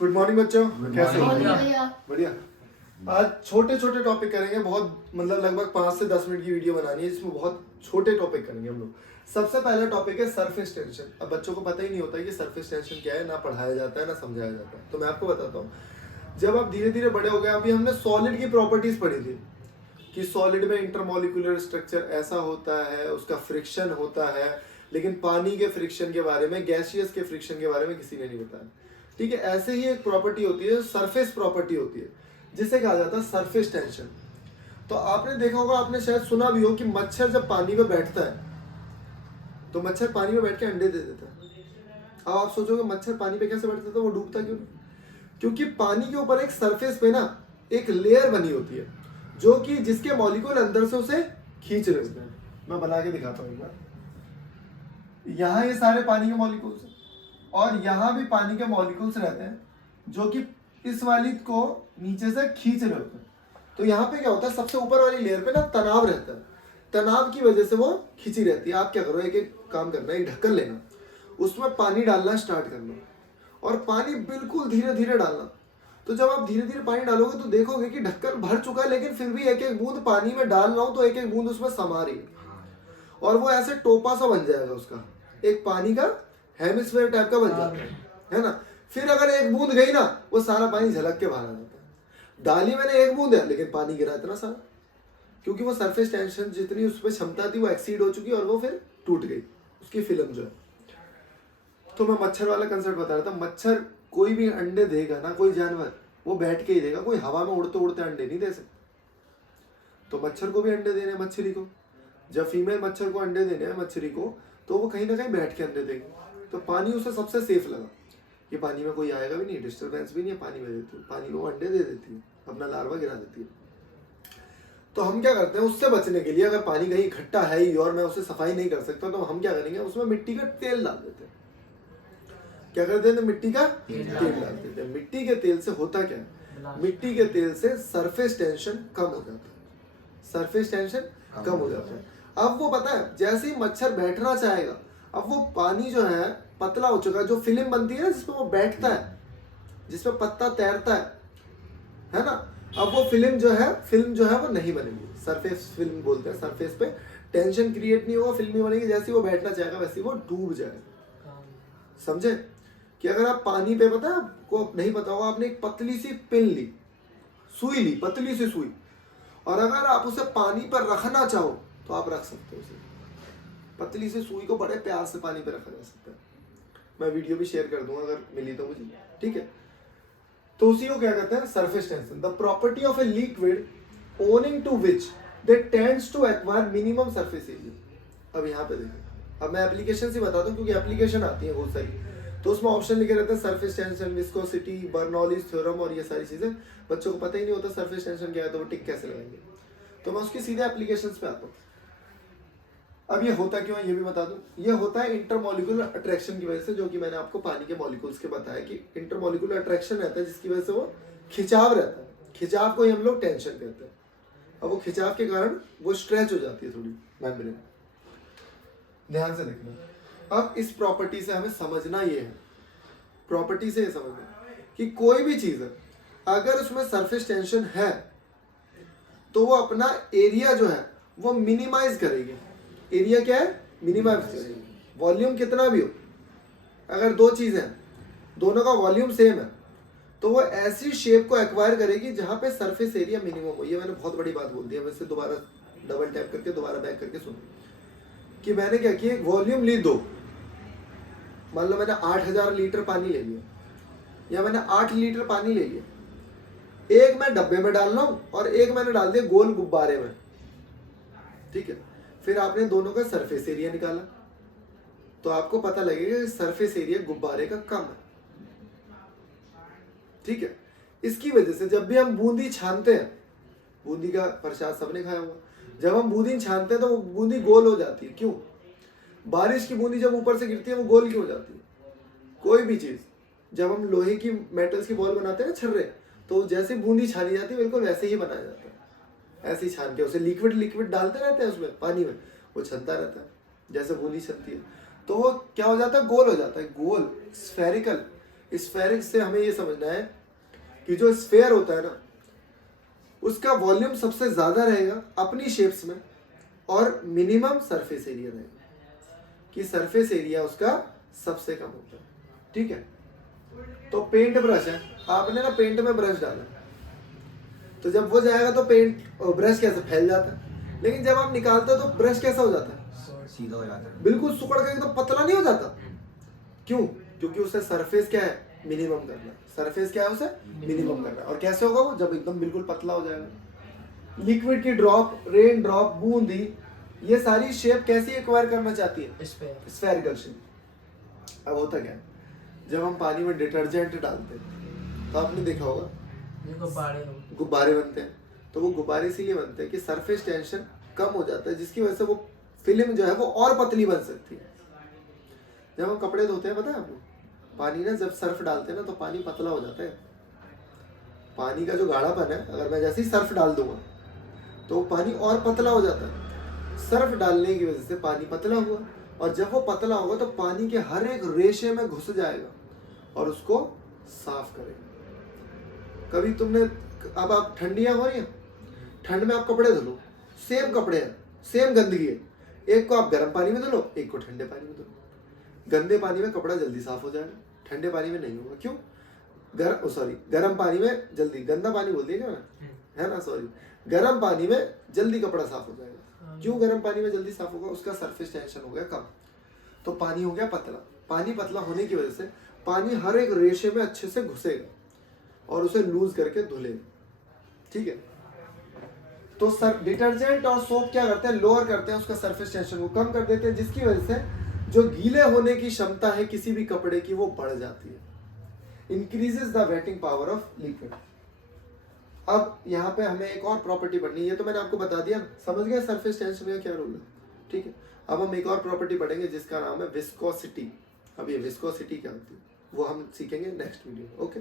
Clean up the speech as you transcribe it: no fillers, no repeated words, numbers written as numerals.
Good morning बच्चों, कैसे हो? बढ़िया। बढ़िया। आज छोटे छोटे टॉपिक करेंगे, बहुत मतलब लगभग 5 से 10 मिनट की वीडियो बनानी है, इसमें बहुत छोटे टॉपिक करेंगे हम लोग। सबसे पहला टॉपिक है सरफेस टेंशन। अब बच्चों को पता ही नहीं होता है कि सरफेस टेंशन क्या है, ना पढ़ाया जाता है ना समझाया जाता है। तो मैं आपको बताता हूँ, जब आप धीरे धीरे बड़े हो गए, अभी हमने सॉलिड की प्रॉपर्टीज पढ़ी थी कि सॉलिड में इंटरमॉलिक्यूलर स्ट्रक्चर ऐसा होता है, उसका फ्रिक्शन होता है, लेकिन पानी के फ्रिक्शन के बारे में, गैसियस के फ्रिक्शन के बारे में किसी ने नहीं बताया। ठीक है, ऐसे ही एक प्रॉपर्टी होती है, सरफेस प्रॉपर्टी होती है, जिसे कहा जाता है सरफेस टेंशन। तो आपने देखा होगा, आपने शायद सुना भी हो कि मच्छर जब पानी में बैठता है तो मच्छर पानी में बैठ के अंडे दे देता है। अब आप सोचोगे मच्छर पानी पे कैसे बैठता था, वो डूबता क्यों नहीं? क्योंकि पानी के ऊपर एक सरफेस पे ना एक लेयर बनी होती है, जो कि जिसके मॉलिक्यूल अंदर से उसे खींच रहे होते हैं। मैं बना के दिखाता हूँ एक बार। यहाँ ये सारे पानी के मॉलिक्यूल्स हैं और यहाँ भी पानी के मॉलिक्यूल्स रहते हैं, जो कि इस वाली को नीचे से खींच रहे होते हैं। तो यहाँ पे क्या होता है, सबसे ऊपर वाली लेयर पे ना तनाव रहता है, तनाव की वजह से वो खींची रहती है। आप क्या करो, एक एक काम करना, एक ढक्कन लेना, उसमें पानी डालना स्टार्ट करना और पानी बिल्कुल धीरे धीरे डालना। तो जब आप धीरे धीरे पानी डालोगे तो देखोगे कि ढक्कन भर चुका है, लेकिन फिर भी एक एक बूंद पानी में डाल रहा हूं तो एक एक बूंद उसमें समा रही है और वो ऐसे टोपा सा बन जाएगा, उसका एक पानी का हेमिस्फीयर टाइप का बन जाता है ना। फिर अगर एक बूंद गई ना, वो सारा पानी झलक के बाहर आ जाता है। डाली मैंने एक बूंद है, लेकिन पानी गिरा इतना सारा, क्योंकि वो सरफेस टेंशन जितनी उस पर क्षमता थी वो एक्सीड हो चुकी और वो फिर टूट गई उसकी फिल्म जो है। तो मैं मच्छर वाला कंसेप्ट बता रहा था। मच्छर कोई भी अंडे देगा ना, कोई जानवर, वो बैठ के ही देगा, कोई हवा में उड़ते उड़ते अंडे नहीं दे सकता। तो मच्छर को भी अंडे देने हैं, मच्छरी को। जब फीमेल मच्छर को अंडे देने हैं मच्छरी को, तो वो कहीं ना कहीं बैठ के अंडे देगी। तो पानी उसे सबसे सेफ लगा कि पानी में कोई आएगा भी नहीं, डिस्टर्बेंस भी नहीं है, पानी में देती है, पानी में वो अंडे दे देती है, अपना लार्वा गिरा देती है। तो हम क्या करते हैं, उससे बचने के लिए, अगर पानी कहीं इकट्ठा है ही और मैं उसे सफाई नहीं कर सकता, तो हम क्या करेंगे, उसमें मिट्टी का तेल डाल देते हैं। क्या करते हैं, मिट्टी का तेल डाल देते हैं। मिट्टी के तेल से होता क्या है, मिट्टी के तेल से सरफेस टेंशन कम हो जाता है, सरफेस टेंशन कम हो जाता है। अब वो पता है, जैसे ही मच्छर बैठना चाहेगा, अब वो पानी जो है पतला हो चुका है, जो फिल्म बनती है जिसपे वो बैठता है, जिसपे पत्ता तैरता है ना, अब वो फिल्म जो है वो नहीं बनेगी। सरफेस फिल्म बोलते हैं, सरफेस पे टेंशन क्रिएट नहीं होगा, फिल्म नहीं बनेगी। जैसे ही वो बैठना चाहेगा वैसे ही वो डूब जाएगा। समझे कि अगर आप पानी पे, पता है आपको नहीं पता होगा, आपने एक पतली सी पिन ली, सुई ली, पतली सी सुई, और अगर आप उसे पानी पर रखना चाहो तो आप रख सकते हो उसे। पतली सी सुई को बड़े प्यार से पानी पर रखा जा सकता है। मैं वीडियो भी शेयर कर दूंगा अगर मिली तो मुझे, ठीक है। तो उसी को क्या कहते हैं, surface tension. The property of a liquid owing to which they tend to acquire minimum surface area. अब यहाँ पे देखो, अब मैं एप्लीकेशन से बताता हूँ, क्योंकि एप्लीकेशन आती है बहुत सारी, तो उसमें ऑप्शन लिखे रहते हैं surface tension, viscosity, Bernoulli's theorem और ये सारी चीजें। बच्चों को पता ही नहीं होता सरफेस टेंशन क्या है, तो वो टिक कैसे लगाएंगे। तो मैं उसकी सीधे एप्लीकेशन पे आता हूँ। अब ये होता क्यों है ये भी बता दूं। ये होता है इंटरमॉलिक्यूलर अट्रैक्शन की वजह से, जो कि मैंने आपको पानी के मॉलिक्यूल्स के बताया कि इंटरमॉलिक्यूलर अट्रैक्शन रहता है, जिसकी वजह से वो खिंचाव रहता है। खिंचाव को ही हम लोग टेंशन कहते हैं। अब वो खिंचाव के कारण वो स्ट्रेच हो जाती है थोड़ी मेम्ब्रेन। ध्यान से देखना। अब इस प्रॉपर्टी से हमें समझना ये है, प्रॉपर्टी से ये समझना कि कोई भी चीज है, अगर उसमें सरफेस टेंशन है तो वो अपना एरिया जो है वो मिनिमाइज करेगी। एरिया क्या है, मिनिमाइज करेगी। वॉल्यूम कितना भी हो, अगर दो चीजें हैं, दोनों का वॉल्यूम सेम है, तो वो ऐसी शेप को एक्वायर करेगी जहां पे सरफेस एरिया मिनिमम हो। ये मैंने बहुत बड़ी बात बोल दी है, वैसे दोबारा डबल टैप करके दोबारा बैक करके सुनो कि मैंने क्या किया, वॉल्यूम ली दो, मान लो मैंने 8000 लीटर पानी ले लिया, या मैंने 8 लीटर पानी ले लिया, एक मैं डब्बे में डाल रहा हूं और एक मैंने डाल दिया गोल गुब्बारे में, ठीक है। फिर आपने दोनों का सरफेस एरिया निकाला, तो आपको पता लगेगा कि सरफेस एरिया गुब्बारे का कम है, ठीक है। इसकी वजह से जब भी हम बूंदी छानते हैं, बूंदी का प्रसाद सबने खाया होगा, जब हम बूंदी छानते हैं तो वो बूंदी गोल हो जाती है। क्यों? बारिश की बूंदी जब ऊपर से गिरती है वो गोल क्यों हो जाती है? कोई भी चीज, जब हम लोहे की मेटल्स की बॉल बनाते हैं ना, छर्रे, तो जैसे बूंदी छानी जाती है बिल्कुल वैसे ही बनाया जाता है। ऐसे ही छान के उसे लिक्विड डालते रहते हैं उसमें, पानी में, वो छनता रहता है जैसे बूंदी छनती है, तो वो क्या हो जाता है, गोल हो जाता है, गोल, स्फेरिकल। स्फेरिक से हमें ये समझना है कि जो स्फेयर होता है ना, उसका वॉल्यूम सबसे ज्यादा रहेगा अपनी शेप्स में और मिनिमम सरफेस एरिया रहेगा, कि सरफेस एरिया उसका सबसे कम होता है। ठीक है, तो पेंट ब्रश है, आपने ना पेंट में ब्रश डाला, तो जब वो जाएगा तो पेंट ब्रश कैसे फैल जाता है, लेकिन जब आप निकालते हो तो ब्रश कैसा हो जाता है, सीधा हो जाता है, बिल्कुल सुकड़ के एकदम पतला नहीं हो जाता। क्यों? क्योंकि उसे सरफेस क्या है, मिनिमम करना है। सरफेस क्या है, उसे मिनिमम करना है। और कैसे होगा वो, जब एकदम बिल्कुल पतला हो जाएगा। लिक्विड की ड्रॉप, रेन ड्रॉप, बूंदी, ये सारी शेप कैसी एक्वायर करना चाहती है, स्फेरिकल शेप। अब होता क्या है, जब हम पानी में डिटर्जेंट डालते हैं तो आपने देखा होगा गुब्बारे बनते हैं। तो वो गुब्बारे इसीलिए बनते हैं कि सरफेस टेंशन कम हो जाता है, जिसकी वजह से वो फिल्म जो है वो और पतली बन सकती है। जब हम कपड़े धोते हैं, पता है आपको, पानी ना जब सर्फ डालते हैं ना तो पानी पतला हो जाता है। पानी का जो गाढ़ापन है, अगर मैं जैसे ही सर्फ डाल दूंगा तो पानी और पतला हो जाता है। सर्फ डालने की वजह से पानी पतला हुआ, और जब वो पतला होगा तो पानी के हर एक रेशे में घुस जाएगा और उसको साफ करेगा। कभी तुमने, अब आप ठंडियां हो रही हैं, ठंड में आप कपड़े धो लो, सेम कपड़े हैं, सेम गंदगी है, एक को आप गर्म पानी में धो लो, एक को ठंडे पानी में धो लो। गंदे पानी में कपड़ा जल्दी साफ हो जाएगा, ठंडे पानी में नहीं होगा। क्यों? गर्म पानी में जल्दी, गंदा पानी बोल दिया ना, है ना, सॉरी, गर्म पानी में जल्दी कपड़ा साफ हो जाएगा। क्यों गर्म पानी में जल्दी साफ होगा? उसका सरफेस टेंशन हो गया कम, तो पानी हो गया पतला। पानी पतला होने की वजह से पानी हर एक रेशे में अच्छे से घुसेगा और उसे लूज करके धुलेगा। ठीक है, तो डिटर्जेंट और सोप क्या करते हैं, लोअर करते हैं उसका सरफेस टेंशन को, कम कर देते हैं, जिसकी वजह से जो गीले होने की क्षमता है किसी भी कपड़े की वो बढ़ जाती है। Increases the waiting power of liquid. अब यहाँ पे हमें एक और प्रॉपर्टी पढ़नी है, ये तो मैंने आपको बता दिया, समझ गए सरफेस टेंशन का क्या रूल है। ठीक है, अब हम एक और प्रॉपर्टी पढ़ेंगे जिसका नाम है विस्कोसिटी। अब ये विस्कोसिटी क्या होती है वो हम सीखेंगे नेक्स्ट वीडियो। ओके।